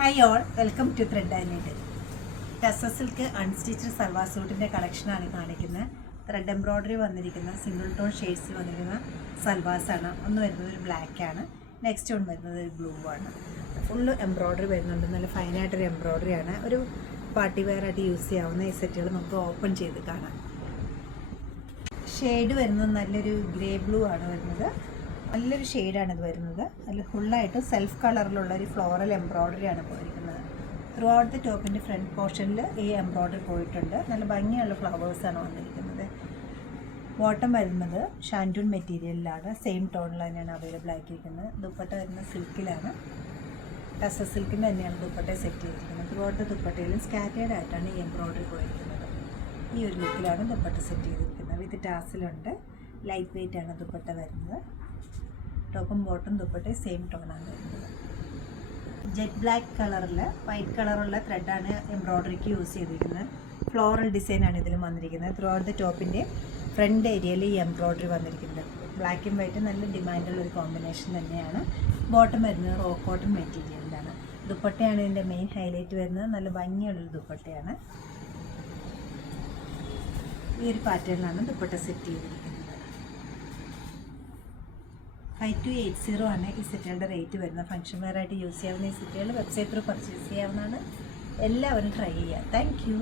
Hi all, welcome to thread and needle. Tussar silk unstitched salwar സൂട്ടിൻ്റെ കളക്ഷനാണ് കാണിക്കുന്നത്. ത്രെഡ് എംബ്രോയ്ഡറി വന്നിരിക്കുന്ന സിംഗിൾ ടോൺ ഷെയ്ഡ്സിൽ വന്നിരിക്കുന്ന സൽവാസാണ്. ഒന്ന് വരുന്നത് ഒരു ബ്ലാക്കാണ്, നെക്സ്റ്റ് ഒന്ന് വരുന്നത് ഒരു ബ്ലൂ ആണ്. ഫുള്ള് എംബ്രോയ്ഡറി വരുന്നുണ്ട്, നല്ല ഫൈനായിട്ടൊരു എംബ്രോയ്ഡറി ആണ്. ഒരു പാർട്ടി വെയർ ആയിട്ട് യൂസ് ചെയ്യാവുന്ന ഈ സെറ്റുകൾ നമുക്ക് ഓപ്പൺ ചെയ്ത് കാണാം. ഷെയ്ഡ് വരുന്നത് നല്ലൊരു ഗ്രേ ബ്ലൂ ആണ് വരുന്നത്. നല്ലൊരു ഷെയ്ഡാണ് ഇത് വരുന്നത്. അതിൽ ഫുള്ളായിട്ട് സെൽഫ് കളറിലുള്ള ഒരു ഫ്ലോറൽ എംബ്രോയ്ഡറി ആണ് പോയിരിക്കുന്നത്. ത്രൂ ഔട്ട് ദി ടോപ്പിൻ്റെ ഫ്രണ്ട് പോർഷനിൽ ഈ എംബ്രോയ്ഡറി പോയിട്ടുണ്ട്. നല്ല ഭംഗിയുള്ള ഫ്ലവേഴ്സാണ് വന്നിരിക്കുന്നത്. ബോട്ടം വരുന്നത് ഷാൻറ്റൂൺ മെറ്റീരിയലിലാണ്, സെയിം ടോണിൽ തന്നെയാണ് അവൈലബിൾ ആക്കിയിരിക്കുന്നത്. ദുപ്പട്ട വരുന്നത് സിൽക്കിലാണ്, ടസർ സിൽക്കിൻ്റെ തന്നെയാണ് ദുപ്പട്ട സെറ്റ് ചെയ്തിരിക്കുന്നത്. ത്രൂ ഔട്ട് ദി ദുപ്പട്ടയിലും സ്കാറ്റേഡ് ആയിട്ടാണ് ഈ എംബ്രോയ്ഡറി പോയിരിക്കുന്നത്. ഈ ഒരു ലുക്കിലാണ് ദുപ്പട്ട സെറ്റ് ചെയ്തിരിക്കുന്നത്. വിത്ത് ടാസിലുണ്ട്. ലൈറ്റ് വെയ്റ്റ് ആണ് ദുപ്പട്ട വരുന്നത്. ടോപ്പും ബോട്ടും ദുപ്പട്ടയും സെയിം ടോണാണ് വരുന്നത്. ജെറ്റ് ബ്ലാക്ക് കളറിൽ വൈറ്റ് കളറുള്ള ത്രെഡാണ് എംബ്രോയ്ഡറിക്ക് യൂസ് ചെയ്തിരിക്കുന്നത്. ഫ്ലോറൽ ഡിസൈനാണ് ഇതിലും വന്നിരിക്കുന്നത്. ത്രൂ ഔട്ട് ദി ടോപ്പിൻ്റെ ഫ്രണ്ട് ഏരിയയിൽ ഈ എംബ്രോയ്ഡറി വന്നിരിക്കുന്നത്. ബ്ലാക്കും വൈറ്റും നല്ല ഡിമാൻഡുള്ള ഒരു കോമ്പിനേഷൻ തന്നെയാണ്. ബോട്ടം വരുന്നത് റോ കോട്ടൺ മെറ്റീരിയലിലാണ്. ദുപ്പട്ടയാണ് ഇതിൻ്റെ മെയിൻ ഹൈലൈറ്റ് വരുന്നത്. നല്ല ഭംഗിയുള്ളൊരു ദുപ്പട്ടയാണ്. ഈ ഒരു പാറ്റേണിലാണ് ദുപ്പട്ട സെറ്റ് ചെയ്തിരിക്കുന്നത്. 5280 ആണ് ഈ സെറ്റുകളുടെ റേറ്റ് വരുന്നത്. ഫംഗ്ഷൻ വെയർ ആയിട്ട് യൂസ് ചെയ്യാവുന്ന ഈ സെറ്റുകൾ വെബ്സൈറ്റ് ത്രൂ പർച്ചേസ് ചെയ്യാവുന്നതാണ്. എല്ലാവരും ട്രൈ ചെയ്യുക. Thank you.